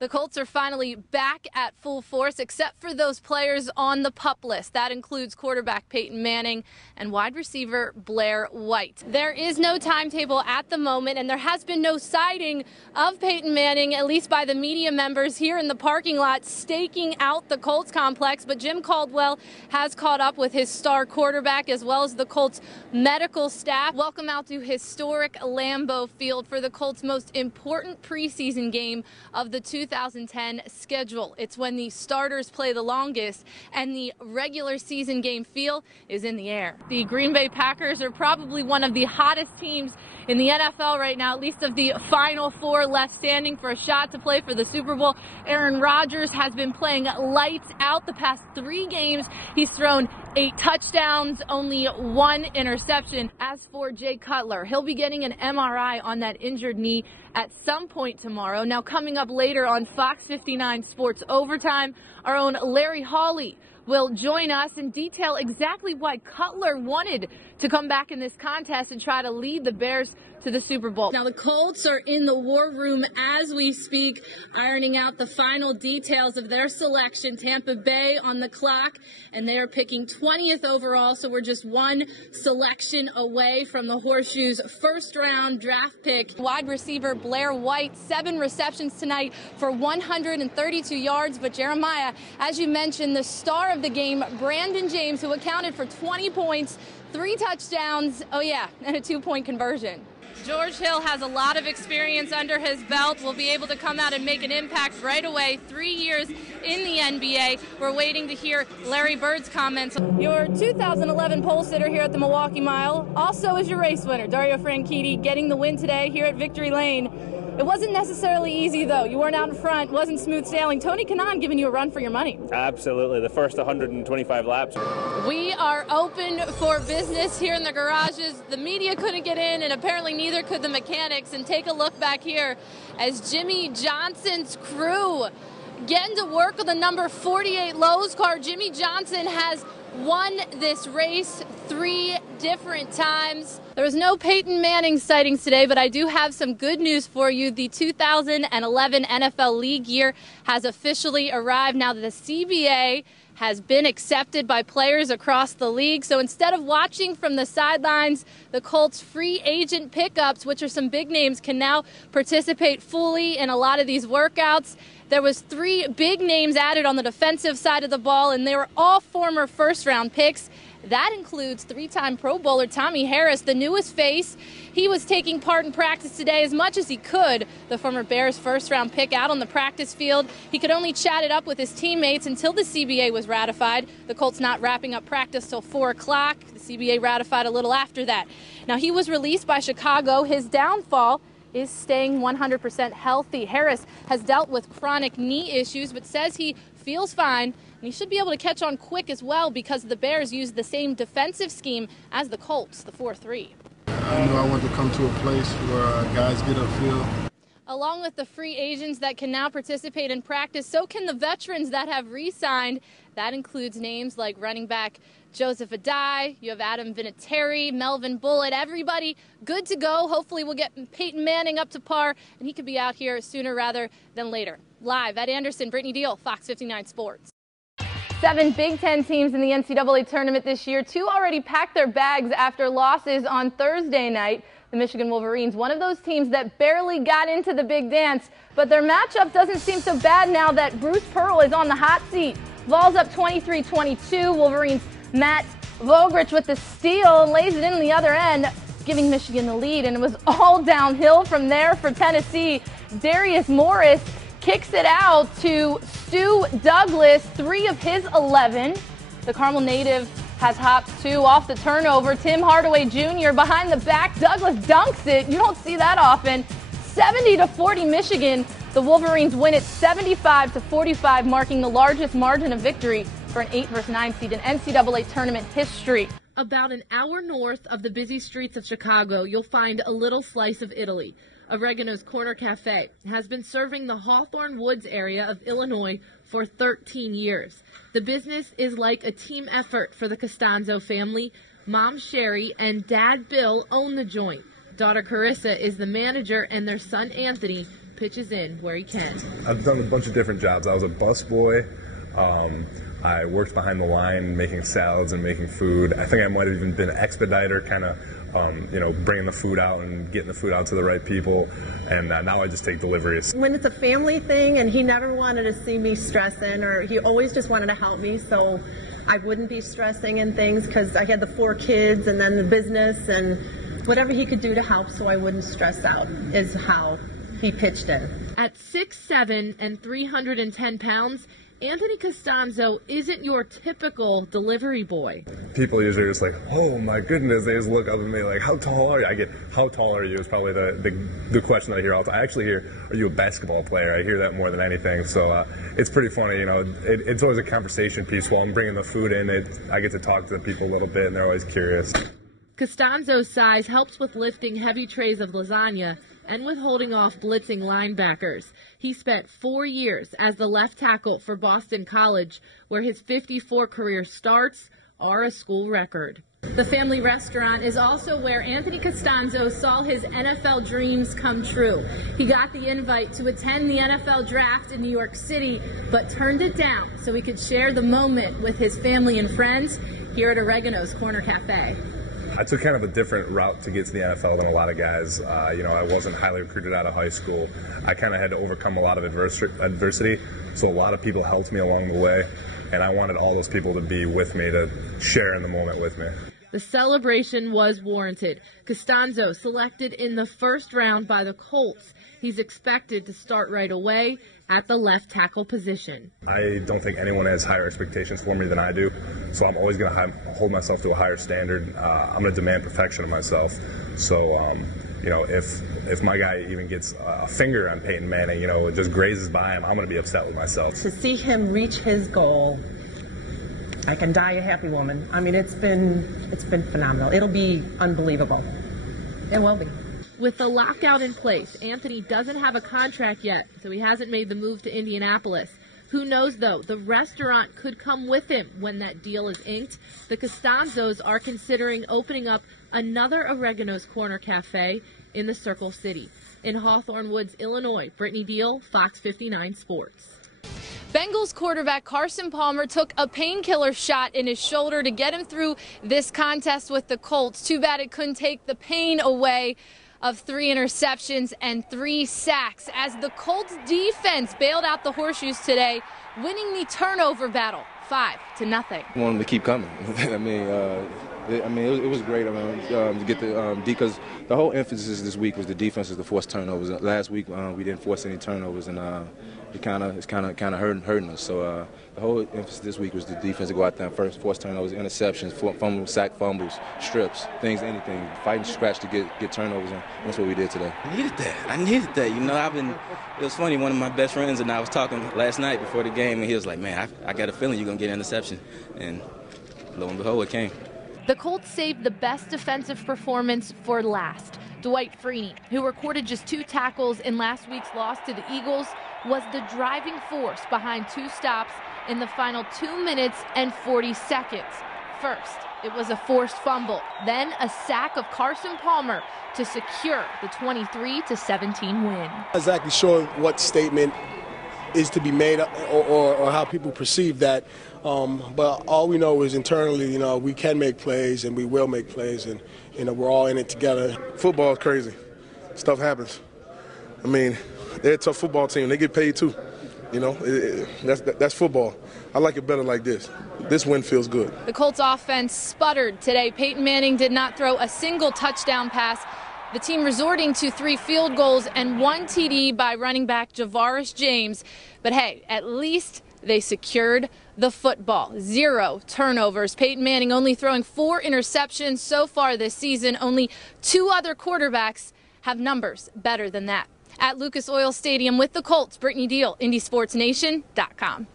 The Colts are finally back at full force, except for those players on the PUP list. That includes quarterback Peyton Manning and wide receiver Blair White. There is no timetable at the moment, and there has been no sighting of Peyton Manning, at least by the media members here in the parking lot staking out the Colts complex. But Jim Caldwell has caught up with his star quarterback as well as the Colts medical staff. Welcome out to historic Lambeau Field for the Colts' most important preseason game of the 2010 schedule. It's when the starters play the longest and the regular season game feel is in the air. The Green Bay Packers are probably one of the hottest teams in the NFL right now, at least of the final four left standing for a shot to play for the Super Bowl. Aaron Rodgers has been playing lights out the past 3 games. He's thrown 8 touchdowns, only 1 interception. As for Jay Cutler, he'll be getting an MRI on that injured knee at some point tomorrow. Now, coming up later on Fox 59 Sports Overtime, our own Larry Hawley will join us and detail exactly why Cutler wanted to come back in this contest and try to lead the Bears to the Super Bowl. Now, the Colts are in the war room as we speak, ironing out the final details of their selection. Tampa Bay on the clock, and they are picking 20th overall, so we're just 1 selection away from the Horseshoes' first-round draft pick. Wide receiver Blair White, 7 receptions tonight for 132 yards, but Jeremiah, as you mentioned, the star of the game, Brandon James, who accounted for 20 points, 3 touchdowns, and a 2-point conversion. George Hill has a lot of experience under his belt. Will be able to come out and make an impact right away. 3 years in the NBA. We're waiting to hear Larry Bird's comments. Your 2011 pole sitter here at the Milwaukee Mile also is your race winner, Dario Franchitti, getting the win today here at Victory Lane. It wasn't necessarily easy, though. You weren't out in front, wasn't smooth sailing. Tony Kanaan giving you a run for your money. Absolutely. The first 125 laps. We are open for business here in the garages. The media couldn't get in, and apparently neither could the mechanics. And take a look back here as Jimmy Johnson's crew getting to work on the number 48 Lowe's car. Jimmy Johnson has won this race 3 different times. There was no Peyton Manning sightings today, but I do have some good news for you. The 2011 NFL League year has officially arrived now that the CBA has been accepted by players across the league. So instead of watching from the sidelines, the Colts free agent pickups, which are some big names, can now participate fully in a lot of these workouts. There was 3 big names added on the defensive side of the ball, and they were all former first-round picks. That includes 3-time Pro Bowler Tommy Harris, the newest face. He was taking part in practice today as much as he could. The former Bears first-round pick out on the practice field. He could only chat it up with his teammates until the CBA was ratified. The Colts not wrapping up practice till 4 o'clock. The CBA ratified a little after that. Now, he was released by Chicago. His downfall is staying 100% healthy. Harris has dealt with chronic knee issues, but says he feels fine, and he should be able to catch on quick as well because the Bears use the same defensive scheme as the Colts, the 4-3. I knew I wanted to come to a place where guys get upfield. Along with the free agents that can now participate in practice, so can the veterans that have re-signed. That includes names like running back Joseph Adai, you have Adam Vinatieri, Melvin Bullitt, everybody good to go. Hopefully we'll get Peyton Manning up to par, and he could be out here sooner rather than later. Live at Anderson, Brittany Diehl, Fox 59 Sports. 7 Big Ten teams in the NCAA tournament this year. 2 already packed their bags after losses on Thursday night. The Michigan Wolverines, one of those teams that barely got into the big dance, but their matchup doesn't seem so bad now that Bruce Pearl is on the hot seat. Vols up 23-22. Wolverines' Matt Vogrich with the steal and lays it in the other end, giving Michigan the lead, and it was all downhill from there for Tennessee. Darius Morris kicks it out to Stu Douglas, 3 of his 11. The Carmel native has hopped 2 off the turnover. Tim Hardaway Jr. behind the back. Douglas dunks it. You don't see that often. 70-40 Michigan. The Wolverines win it 75-45, marking the largest margin of victory for an 8 versus 9 seed in NCAA tournament history. About an hour north of the busy streets of Chicago, you'll find a little slice of Italy. Oregano's Corner Cafe has been serving the Hawthorne Woods area of Illinois for 13 years. The business is like a team effort for the Costanzo family. Mom Sherry and Dad Bill own the joint. Daughter Carissa is the manager, and their son Anthony pitches in where he can. I've done a bunch of different jobs. I was a busboy. I worked behind the line making salads and making food. I think I might have even been an expediter, kind of, bringing the food out and getting the food out to the right people. And now I just take deliveries. When it's a family thing, and he never wanted to see me stressing, or he always just wanted to help me so I wouldn't be stressing and things, because I had the 4 kids and then the business, and whatever he could do to help so I wouldn't stress out is how he pitched in. At 6'7" and 310 pounds, Anthony Costanzo isn't your typical delivery boy. People usually are just like, oh my goodness, they just look up at me like, how tall are you? I get, how tall are you is probably the question I hear all the time. I actually hear, are you a basketball player? I hear that more than anything. So it's pretty funny, it's always a conversation piece. While I'm bringing the food in, I get to talk to the people a little bit, and they're always curious. Costanzo's size helps with lifting heavy trays of lasagna and with holding off blitzing linebackers. He spent 4 years as the left tackle for Boston College, where his 54 career starts are a school record. The family restaurant is also where Anthony Costanzo saw his NFL dreams come true. He got the invite to attend the NFL draft in New York City, but turned it down so he could share the moment with his family and friends here at Oregano's Corner Cafe. I took kind of a different route to get to the NFL than a lot of guys. I wasn't highly recruited out of high school. I kind of had to overcome a lot of adversity, so a lot of people helped me along the way, and I wanted all those people to be with me, to share in the moment with me. The celebration was warranted. Costanzo selected in the first round by the Colts. He's expected to start right away at the left tackle position. I don't think anyone has higher expectations for me than I do, so I'm always going to hold myself to a higher standard. I'm going to demand perfection of myself. So, if my guy even gets a finger on Peyton Manning, just grazes by him, I'm going to be upset with myself. To see him reach his goal, I can die a happy woman. I mean, it's been phenomenal. It'll be unbelievable. It will be. With the lockout in place, Anthony doesn't have a contract yet, so he hasn't made the move to Indianapolis. Who knows, though, the restaurant could come with him when that deal is inked. The Costanzos are considering opening up another Oregano's Corner Cafe in the Circle City. In Hawthorne Woods, Illinois, Brittany Diehl, Fox 59 Sports. Bengals quarterback Carson Palmer took a painkiller shot in his shoulder to get him through this contest with the Colts. Too bad it couldn't take the pain away of 3 interceptions and 3 sacks as the Colts defense bailed out the Horseshoes today, winning the turnover battle 5-0. I want them to keep coming. It was great to get the because the whole emphasis this week was the defense is to force turnovers. Last week we didn't force any turnovers, and it's kind of hurting us. So the whole emphasis this week was the defense to go out there and first force turnovers, interceptions, fumbles, strips, anything, fighting scratch to get turnovers, and that's what we did today. I needed that. It was funny. One of my best friends and I was talking last night before the game, and he was like, "Man, I got a feeling you're gonna get an interception," and lo and behold, it came. The Colts saved the best defensive performance for last. Dwight Freeney, who recorded just 2 tackles in last week's loss to the Eagles, was the driving force behind 2 stops in the final 2 minutes and 40 seconds. First, it was a forced fumble, then a sack of Carson Palmer to secure the 23-17 win. Not exactly sure what statement is to be made or how people perceive that. But all we know is internally, we can make plays and we will make plays, and we're all in it together. Football is crazy. Stuff happens. They're a tough football team. They get paid too. That's football. I like it better like this. This win feels good. The Colts offense sputtered today. Peyton Manning did not throw a single touchdown pass. The team resorting to 3 field goals and 1 TD by running back Javaris James. But hey, at least they secured the football. 0 turnovers. Peyton Manning only throwing 4 interceptions so far this season. Only 2 other quarterbacks have numbers better than that. At Lucas Oil Stadium with the Colts, Brittany Diehl, IndySportsNation.com.